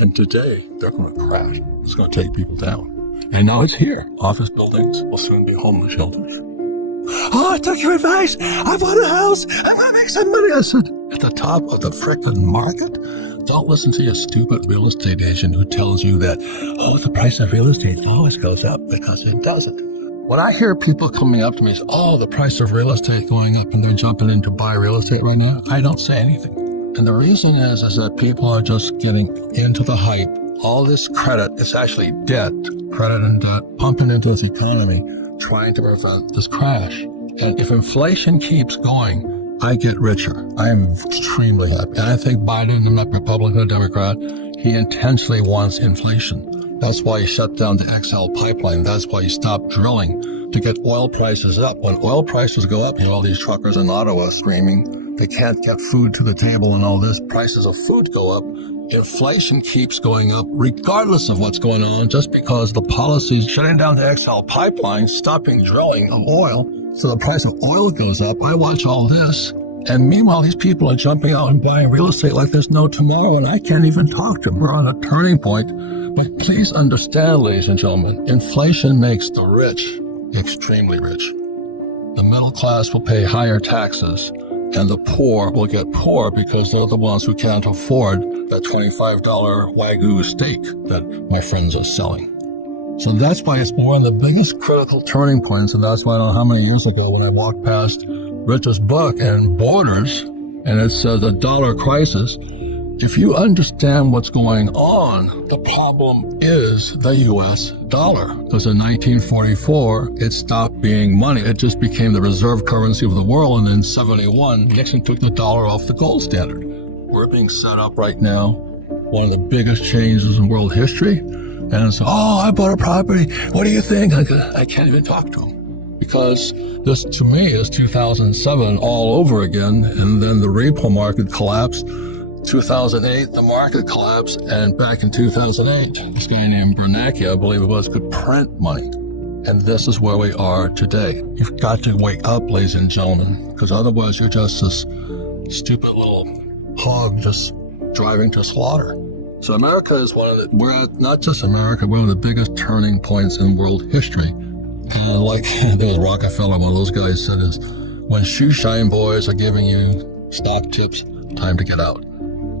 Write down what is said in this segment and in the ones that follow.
And today, they're going to crash. It's going to take people down. And now it's here. Office buildings will soon be homeless shelters. Oh, I took your advice. I bought a house. I'm going to make some money. I said, at the top of the frickin' market? Don't listen to your stupid real estate agent who tells you that, oh, the price of real estate always goes up, because it doesn't. When I hear people coming up to me and say, oh, the price of real estate going up and they're jumping in to buy real estate right now, I don't say anything. And the reason is that people are just getting into the hype. All this credit is actually debt, credit and debt, pumping into this economy, trying to prevent this crash. And if inflation keeps going, I get richer. I am extremely happy. And I think Biden, I'm not Republican or Democrat, he intentionally wants inflation. That's why he shut down the XL pipeline. That's why he stopped drilling, to get oil prices up. When oil prices go up, all these truckers in Ottawa screaming, they can't get food to the table and all this, prices of food go up. Inflation keeps going up regardless of what's going on, just because the policies shutting down the XL pipeline, stopping drilling of oil, so the price of oil goes up. I watch all this. And meanwhile, these people are jumping out and buying real estate like there's no tomorrow, and I can't even talk to them. We're on a turning point. But please understand, ladies and gentlemen, inflation makes the rich extremely rich. The middle class will pay higher taxes, and the poor will get poor because they're the ones who can't afford that $25 Wagyu steak that my friends are selling. So that's why it's one of the biggest critical turning points, and that's why I don't know how many years ago when I walked past Rich's book and Borders, and it says a dollar crisis. If you understand what's going on, the problem is the U.S. dollar. Because in 1944, it stopped being money. It just became the reserve currency of the world. And in 71, Nixon took the dollar off the gold standard. We're being set up right now, one of the biggest changes in world history. And so, oh, I bought a property. What do you think? I can't even talk to him. Because this, to me, is 2007 all over again. And then the repo market collapsed. 2008, the market collapsed, and back in 2008, this guy named Bernanke, I believe it was, could print money. And this is where we are today. You've got to wake up, ladies and gentlemen, because otherwise you're just this stupid little hog just driving to slaughter. So America is we're at, not just America, we're one of the biggest turning points in world history. And like there was Rockefeller, one of those guys said is, when shoe shine boys are giving you stock tips, time to get out.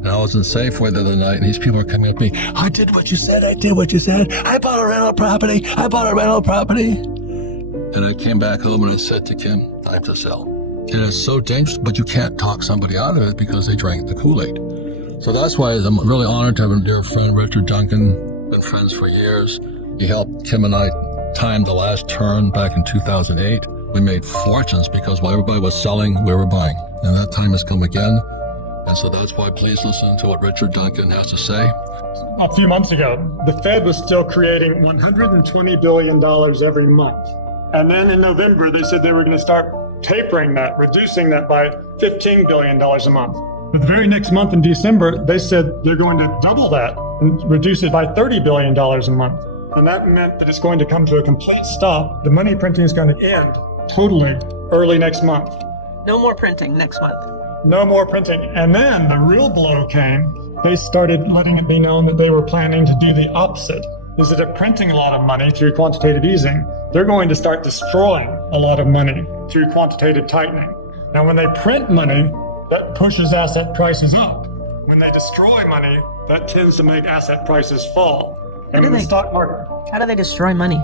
And I was in Safeway the other night, and these people are coming up to me. I did what you said. I did what you said. I bought a rental property. I bought a rental property. And I came back home and I said to Kim, time to sell. And it's so dangerous, but you can't talk somebody out of it because they drank the Kool-Aid. So that's why I'm really honored to have a dear friend, Richard Duncan, been friends for years. He helped Kim and I time the last turn back in 2008. We made fortunes because while everybody was selling, we were buying. And that time has come again. And so that's why please listen to what Richard Duncan has to say. A few months ago, the Fed was still creating $120 billion every month. And then in November, they said they were going to start tapering that, reducing that by $15 billion a month. But the very next month in December, they said they're going to double that and reduce it by $30 billion a month. And that meant that it's going to come to a complete stop. The money printing is going to end totally early next month. No more printing next month. No more printing. And then the real blow came. They started letting it be known that they were planning to do the opposite. Instead of printing a lot of money through quantitative easing, they're going to start destroying a lot of money through quantitative tightening. Now, when they print money, that pushes asset prices up. When they destroy money, that tends to make asset prices fall. And in the stock market. How do they destroy money?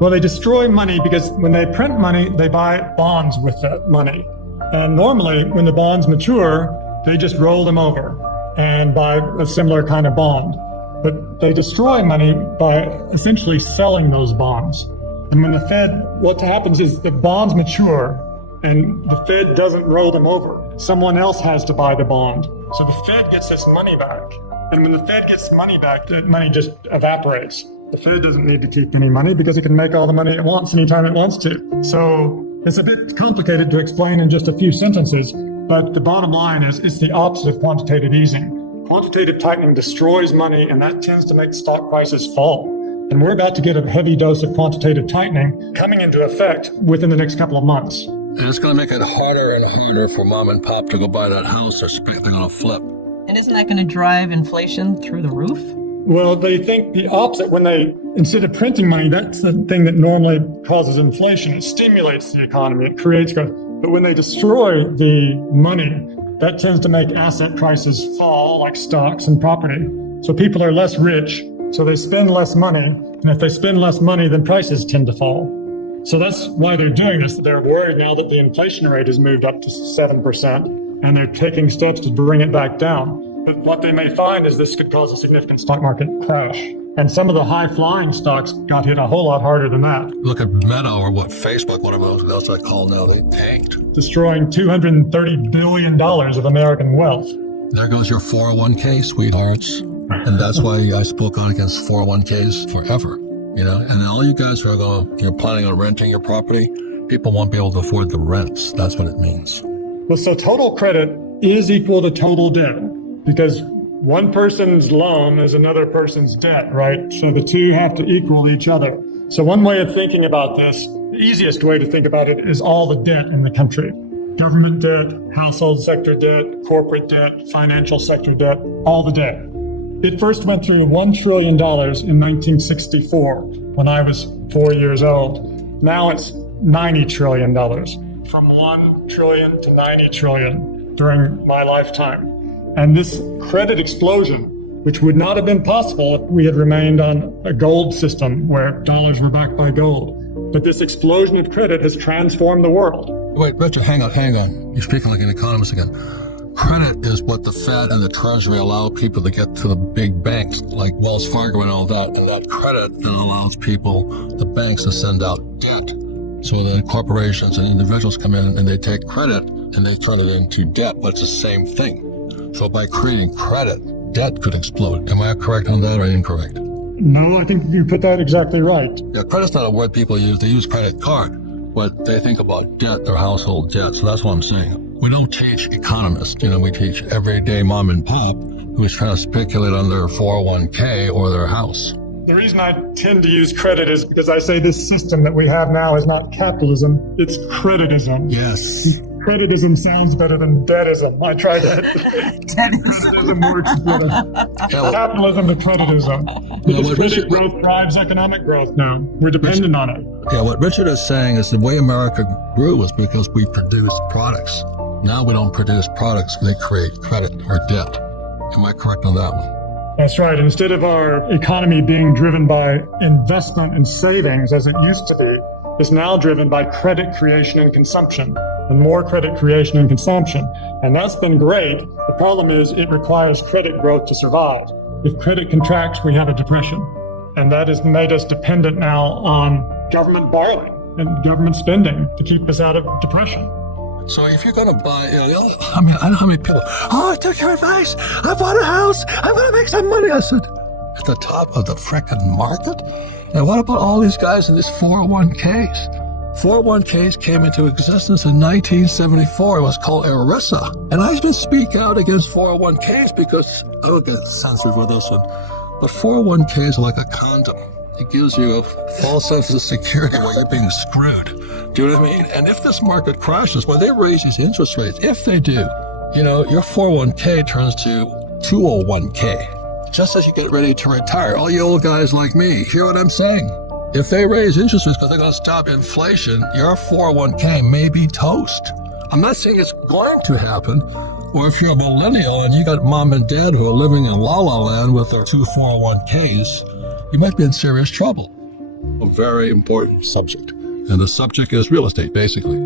Well, they destroy money because when they print money, they buy bonds with that money. And normally, when the bonds mature, they just roll them over and buy a similar kind of bond. But they destroy money by essentially selling those bonds. And when the Fed, what happens is the bonds mature and the Fed doesn't roll them over. Someone else has to buy the bond. So the Fed gets this money back. And when the Fed gets money back, the money just evaporates. The Fed doesn't need to keep any money because it can make all the money it wants anytime it wants to. So it's a bit complicated to explain in just a few sentences, but the bottom line is it's the opposite of quantitative easing. Quantitative tightening destroys money, and that tends to make stock prices fall. And we're about to get a heavy dose of quantitative tightening coming into effect within the next couple of months. And it's going to make it harder and harder for mom and pop to go buy that house they're going to flip. And isn't that going to drive inflation through the roof? Well, they think the opposite. Instead of printing money, that's the thing that normally causes inflation. It stimulates the economy, it creates growth. But when they destroy the money, that tends to make asset prices fall, like stocks and property. So people are less rich, so they spend less money. And if they spend less money, then prices tend to fall. So that's why they're doing this. They're worried now that the inflation rate has moved up to 7%, and they're taking steps to bring it back down. But what they may find is this could cause a significant stock market crash. And some of the high-flying stocks got hit a whole lot harder than that. Look at Meta or Facebook, whatever else I call now, they tanked. Destroying $230 billion of American wealth. There goes your 401k, sweethearts. And that's why I spoke out against 401ks forever. And all you guys who are you're planning on renting your property, people won't be able to afford the rents. That's what it means. Well, so total credit is equal to total debt, because one person's loan is another person's debt, right? So the two have to equal each other. So one way of thinking about this, the easiest way to think about it, is all the debt in the country. Government debt, household sector debt, corporate debt, financial sector debt, all the debt. It first went through $1 trillion in 1964 when I was 4 years old. Now it's $90 trillion, from 1 trillion to 90 trillion during my lifetime. And this credit explosion, which would not have been possible if we had remained on a gold system where dollars were backed by gold. But this explosion of credit has transformed the world. Wait, Richard, hang on. You're speaking like an economist again. Credit is what the Fed and the Treasury allow people to get to the big banks like Wells Fargo and all that. And that credit then allows the banks to send out debt. So the corporations and individuals come in and they take credit and they turn it into debt, but it's the same thing. So by creating credit, debt could explode. Am I correct on that or incorrect? No, I think you put that exactly right. Yeah, credit's not a word people use. They use credit card, but they think about debt or household debt. So that's what I'm saying. We don't teach economists. We teach everyday mom and pop who is trying to speculate on their 401k or their house. The reason I tend to use credit is because I say this system that we have now is not capitalism, it's creditism. Yes. Creditism sounds better than debtism. I tried that. Creditism works better. Capitalism to creditism. Because credit growth drives economic growth now. We're dependent on it. Yeah, what Richard is saying is the way America grew was because we produced products. Now we don't produce products, they create credit or debt. Am I correct on that one? That's right. Instead of our economy being driven by investment and savings as it used to be, it's now driven by credit creation and consumption, and more credit creation and consumption. And that's been great. The problem is it requires credit growth to survive. If credit contracts, we have a depression. And that has made us dependent now on government borrowing and government spending to keep us out of depression. So if you're going to buy, I know how many people, I took your advice. I bought a house. I'm going to make some money. I said, at the top of the frickin' market? And what about all these guys in these 401ks? 401ks came into existence in 1974. It was called ERISA. And I even speak out against 401ks because I don't get censored with this one. But 401ks are like a condom. It gives you a false sense of security where you're being screwed. Do you know what I mean? And if this market crashes, when they raise these interest rates, if they do, your 401k turns to 201k. Just as you get ready to retire, all you old guys like me, hear what I'm saying? If they raise interest rates because they're going to stop inflation, your 401k may be toast. I'm not saying it's going to happen. Or if you're a millennial and you got mom and dad who are living in La La Land with their 2 401ks, you might be in serious trouble. A very important subject. And the subject is real estate, basically.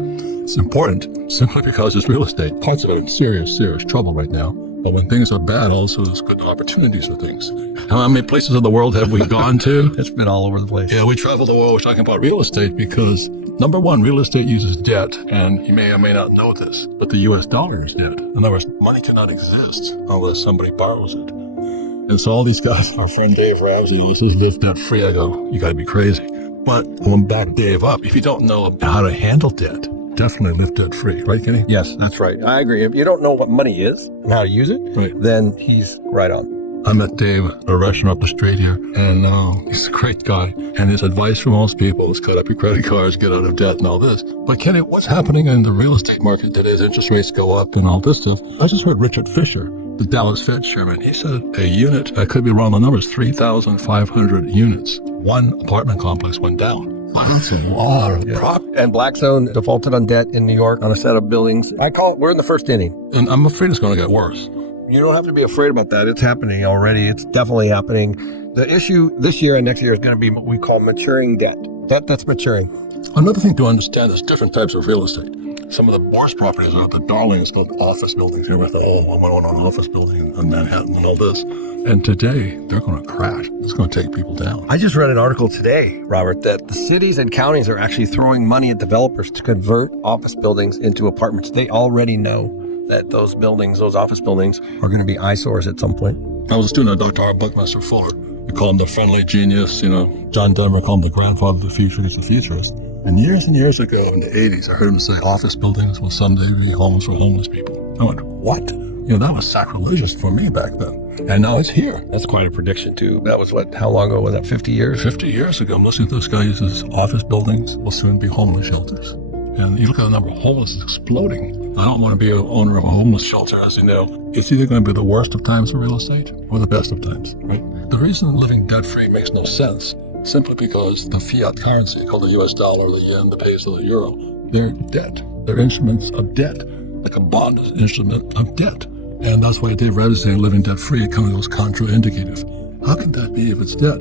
It's important simply because it's real estate. Parts of it are in serious, serious trouble right now. But when things are bad, also there's good opportunities for things. How many places in the world have we gone to? It's been all over the place. Yeah, we travel the world. We're talking about real estate because, number one, real estate uses debt. And you may or may not know this, but the U.S. dollar is debt. In other words, money cannot exist unless somebody borrows it. And so all these guys, our friend Dave Ramsey, says live debt free. I go, you got to be crazy. But when back Dave up, if you don't know how to handle debt, definitely live debt free, right, Kenny? Yes, that's right. I agree. If you don't know what money is and how to use it, right, then he's right on. I met Dave at a restaurant up the street here, and he's a great guy. And his advice for most people is cut up your credit cards, get out of debt and all this. But Kenny, what's happening in the real estate market today as interest rates go up and all this stuff? I just heard Richard Fisher, the Dallas Fed chairman. He said a unit, I could be wrong on the numbers, 3,500 units. One apartment complex went down. Wow, that's a lot of property. And Blackstone defaulted on debt in New York on a set of buildings. I call it, we're in the first inning. And I'm afraid it's going to get worse. You don't have to be afraid about that. It's happening already. It's definitely happening. The issue this year and next year is going to be what we call maturing debt. Debt that's maturing. Another thing to understand is different types of real estate. Some of the worst properties are the darlings of office buildings. You know, with the one on office building in Manhattan and all this. And today, they're going to crash. It's going to take people down. I just read an article today, Robert, that the cities and counties are actually throwing money at developers to convert office buildings into apartments. They already know that those buildings, those office buildings, are going to be eyesores at some point. I was a student of Dr. R. Buckminster Fuller. We call him the friendly genius. You know, John Denver called him the grandfather of the future. He's the futurist. And years ago in the 80s, I heard him say office buildings will someday be homes for homeless people. I went, what? You know, that was sacrilegious for me back then. And now it's here. That's quite a prediction, too. That was how long ago was that, 50 years? 50 years ago. I'm listening to this guy. He says office buildings will soon be homeless shelters. And you look at the number of homeless is exploding. I don't want to be an owner of a homeless shelter, as you know. It's either going to be the worst of times for real estate or the best of times, right? The reason living debt-free makes no sense, simply because the fiat currency, called the US dollar, the yen, the peso, the euro, they're debt. They're instruments of debt. Like a bond is an instrument of debt. And that's why Dave Ramsey saying living debt-free, it kind of goes contraindicative. How can that be if it's debt?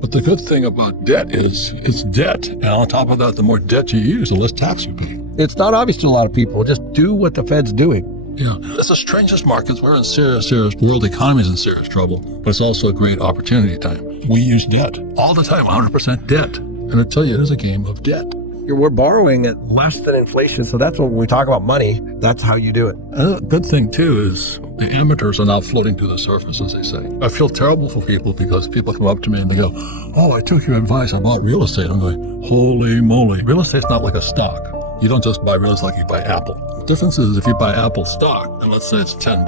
But the good thing about debt is it's debt. And on top of that, the more debt you use, the less tax you pay. It's not obvious to a lot of people. Just do what the Fed's doing. Yeah, it's the strangest markets. We're in serious, world economy is in serious trouble, but it's also a great opportunity time. We use debt all the time, 100% debt. And I tell you, it is a game of debt. We're borrowing at less than inflation. So that's when we talk about money, that's how you do it. A good thing, too, is the amateurs are now floating to the surface, as they say. I feel terrible for people because people come up to me and they go, oh, I took your advice about real estate. I'm going, holy moly. Real estate's not like a stock. You don't just buy real estate like you buy Apple. The difference is if you buy Apple stock, and let's say it's $10,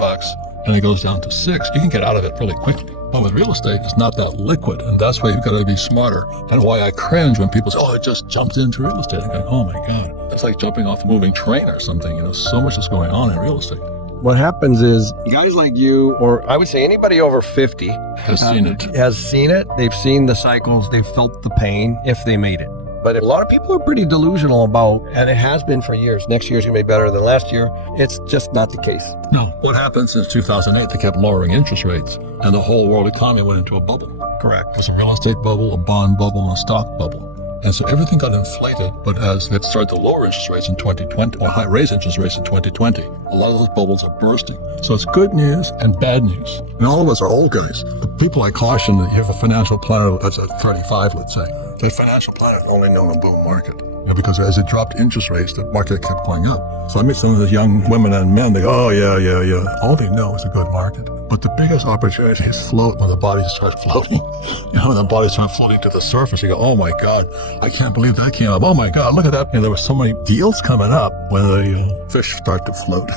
and it goes down to $6, you can get out of it really quickly. But with real estate, it's not that liquid, and that's why you've got to be smarter. And why I cringe when people say, oh, I just jumped into real estate. I'm going, oh my God. It's like jumping off a moving train or something. You know, so much is going on in real estate. What happens is guys like you, or I would say anybody over 50 has seen it. They've seen the cycles. They've felt the pain if they made it. But a lot of people are pretty delusional about, and it has been for years, next year's going to be better than last year. It's just not the case. No. What happened since 2008, they kept lowering interest rates, and the whole world economy went into a bubble. Correct. It was a real estate bubble, a bond bubble, and a stock bubble. And so everything got inflated, but as they started to lower interest rates in 2020, or raise interest rates in 2020, a lot of those bubbles are bursting. So it's good news and bad news. And all of us are old guys. The people I caution that you have a financial planner that's at 35, let's say. The financial planner only know a boom market. You know, because as it dropped interest rates, the market kept going up. So I meet some of the young women and men, they go, oh, yeah. All they know is a good market. But the biggest opportunity is float when the bodies start floating. You know, when the bodies start floating to the surface, you go, oh my God, I can't believe that came up. Oh my God, look at that. You know, there were so many deals coming up when the fish start to float.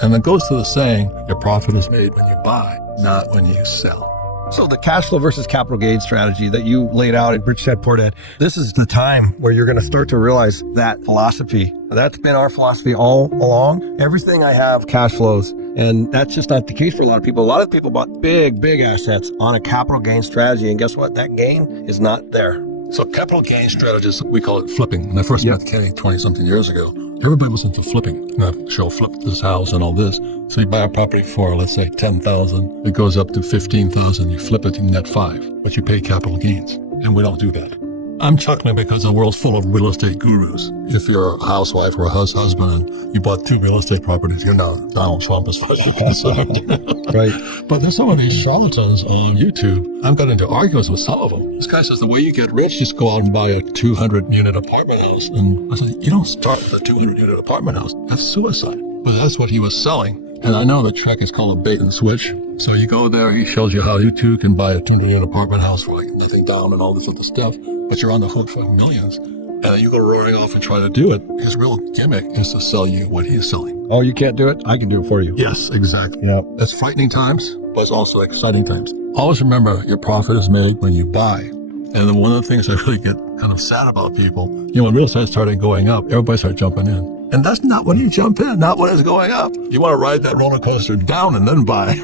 And it goes to the saying, your profit is made when you buy, not when you sell. So the cash flow versus capital gain strategy that you laid out at Rich Dad Poor Dad, this is the time where you're going to start to realize that philosophy. That's been our philosophy all along. Everything I have cash flows. And that's just not the case for a lot of people. A lot of people bought big assets on a capital gain strategy. And guess what? That gain is not there. So capital gain strategies, we call it flipping. When I first met Kenny 20-something years ago, everybody was into flipping. And I show flip this house and all this. So you buy a property for, let's say, $10,000. It goes up to $15,000. You flip it, you net $5,000. But you pay capital gains. And we don't do that. I'm chuckling because the world's full of real estate gurus. If you're a housewife or a husband and you bought 2 real estate properties, you're now Donald Trump as far as you're concerned. Right. But there's some of these charlatans on YouTube. I've got into arguments with some of them. This guy says the way you get rich is go out and buy a 200-unit apartment house. And I said, you don't start with a 200-unit apartment house. That's suicide. But that's what he was selling. And I know the trick is called a bait and switch. So you go there, he shows you how you too can buy a 200-unit apartment house for like nothing down and all this other stuff. But you're on the hook for millions. And then you go roaring off and try to do it. His real gimmick is to sell you what he's selling. Oh, you can't do it? I can do it for you. Yes, exactly. Yeah. It's frightening times, but it's also exciting times. Always remember your profit is made when you buy. And then one of the things I really get kind of sad about people, when real estate started going up, everybody started jumping in. And that's not when you jump in, not when it's going up. You want to ride that roller coaster down and then buy.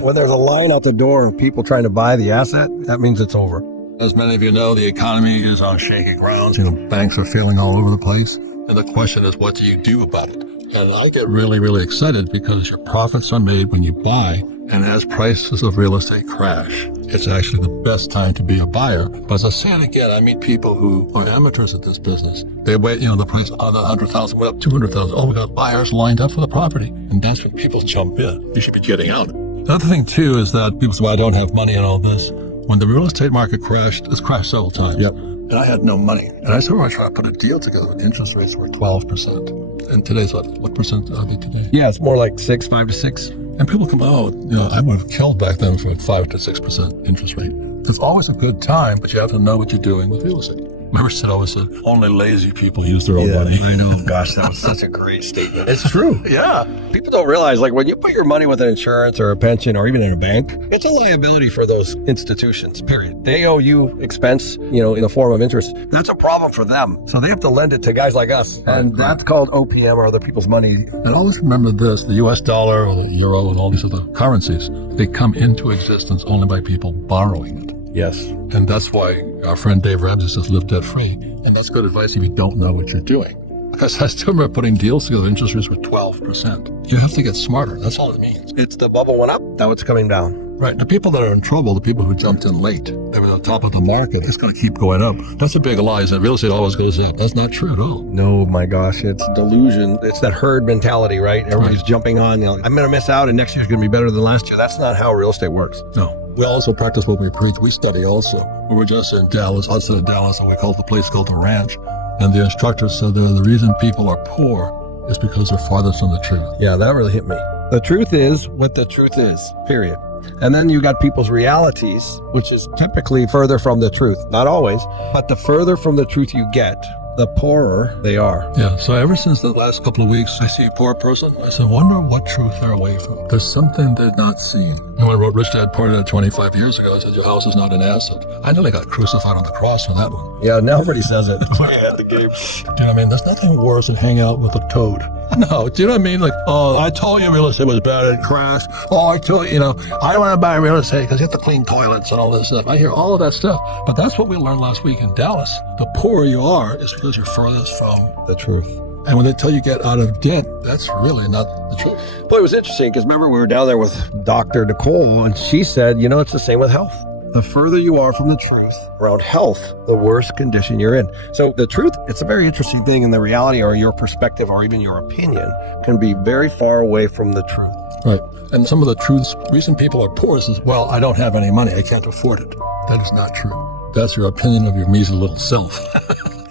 When there's a line out the door of people trying to buy the asset, that means it's over. As many of you know, the economy is on shaky grounds. Banks are failing all over the place. And the question is, what do you do about it? And I get really, really excited because your profits are made when you buy. And as prices of real estate crash, it's actually the best time to be a buyer. But as I say it again, I meet people who are amateurs at this business. They wait, the price of the 100,000 went up 200,000. Oh, we got buyers lined up for the property. And that's when people jump in. You should be getting out. The other thing, too, is that people say, well, I don't have money and all this. When the real estate market crashed, it's crashed several times. Yep. And I had no money. And I said, well, I try to put a deal together. And interest rates were 12%. And today's what percent are they today? Yeah, it's more like 5 to 6. And people come, I would have killed back then for a 5 to 6% interest rate. It's always a good time, but you have to know what you're doing with real estate. Remember, Sid always said, only lazy people use their own money. I know. Gosh, that was such a great statement. It's true. Yeah. People don't realize, like, when you put your money with an insurance or a pension or even in a bank, it's a liability for those institutions, period. They owe you expense, in the form of interest. That's a problem for them. So they have to lend it to guys like us. And that's called OPM, or other people's money. And always remember this, the US dollar or the euro and all these other currencies, they come into existence only by people borrowing it. Yes. And that's why our friend Dave Ramsey says live debt free. And that's good advice if you don't know what you're doing. Because I still remember putting deals together, interest rates were 12%. You have to get smarter. That's all it means. It's the bubble went up, now it's coming down. Right. The people that are in trouble, the people who jumped in late, they were at the top of the market. It's going to keep going up. That's a big lie, is that real estate always goes up. That's not true at all. No, my gosh, it's delusion. It's that herd mentality, right? Everybody's jumping on, I'm going to miss out and next year's going to be better than last year. That's not how real estate works. No. We also practice what we preach. We study also. We were just in Dallas, outside of Dallas, and we called the place called the Ranch. And the instructor said the reason people are poor is because they're farthest from the truth. Yeah, that really hit me. The truth is what the truth is, period. And then you got people's realities, which is typically further from the truth. Not always, but the further from the truth you get, the poorer they are. Yeah, so ever since the last couple of weeks, I see a poor person. I said, wonder what truth they're away from. There's something they're not seeing. And when I wrote Rich Dad Poor Dad 25 years ago, I said, your house is not an asset. I nearly got crucified on the cross for that one. Yeah, now everybody says it. Yeah, the game. Do you know what I mean? There's nothing worse than hanging out with a toad. No, do you know what I mean? Like, oh, I told you real estate was bad, it crashed. Oh, I told you, I don't want to buy real estate because you have to clean toilets and all this stuff. I hear all of that stuff. But that's what we learned last week in Dallas. The poorer you are is because you're furthest from the truth. And when they tell you get out of debt, that's really not the truth. Well, it was interesting because remember we were down there with Dr. Nicole and she said, it's the same with health. The further you are from the truth around health, the worse condition you're in. So the truth, it's a very interesting thing, and the reality or your perspective or even your opinion can be very far away from the truth. Right. And some of the truths, reason people are poor is, well, I don't have any money. I can't afford it. That is not true. That's your opinion of your measly little self.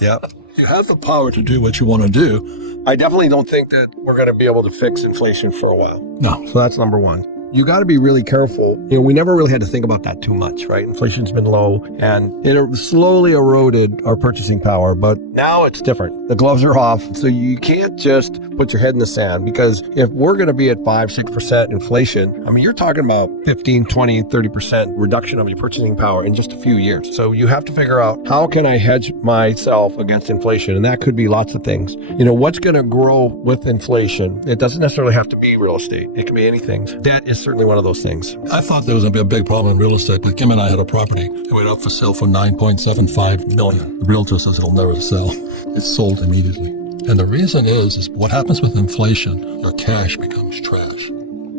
Yep. You have the power to do what you want to do. I definitely don't think that we're going to be able to fix inflation for a while. No. So that's number one. You got to be really careful. We never really had to think about that too much, right? Inflation's been low and it slowly eroded our purchasing power, but now it's different. The gloves are off. So you can't just put your head in the sand, because if we're going to be at 5-6% inflation, you're talking about 15, 20, 30% reduction of your purchasing power in just a few years. So you have to figure out, how can I hedge myself against inflation? And that could be lots of things. What's going to grow with inflation? It doesn't necessarily have to be real estate. It can be anything. Debt is certainly one of those things. I thought there was going to be a big problem in real estate, but Kim and I had a property. It went up for sale for $9.75 million. The realtor says it'll never sell. It's sold immediately. And the reason is what happens with inflation, your cash becomes trash.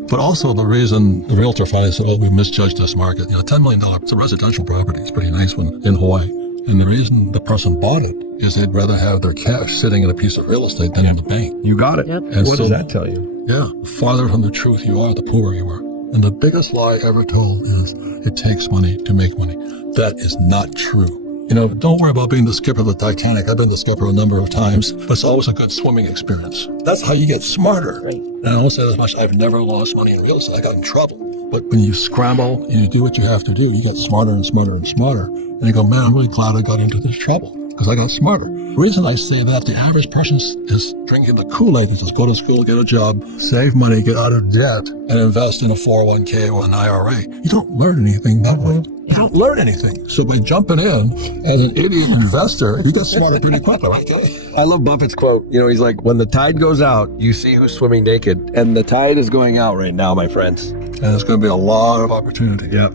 But also the reason the realtor finally said, we misjudged this market. $10 million, it's a residential property. It's a pretty nice one in Hawaii. And the reason the person bought it is they'd rather have their cash sitting in a piece of real estate than in the bank. You got it. Yep. And what does that tell you? Yeah, the farther from the truth you are, the poorer you are. And the biggest lie ever told is it takes money to make money. That is not true. Don't worry about being the skipper of the Titanic. I've been the skipper a number of times, but it's always a good swimming experience. That's how you get smarter. Right. And I won't say this much, I've never lost money in real estate. I got in trouble. But when you scramble and you do what you have to do, you get smarter and smarter and smarter. And you go, man, I'm really glad I got into this trouble. because I got smarter. The reason I say that the average person is drinking the Kool-Aid and says, go to school, get a job, save money, get out of debt, and invest in a 401k or an IRA. You don't learn anything that way. You don't learn anything. So by jumping in as an idiot investor, you get smarter pretty quickly, right? I love Buffett's quote. You know, he's like, when the tide goes out, you see who's swimming naked. And the tide is going out right now, my friends. And it's going to be a lot of opportunity. Yeah.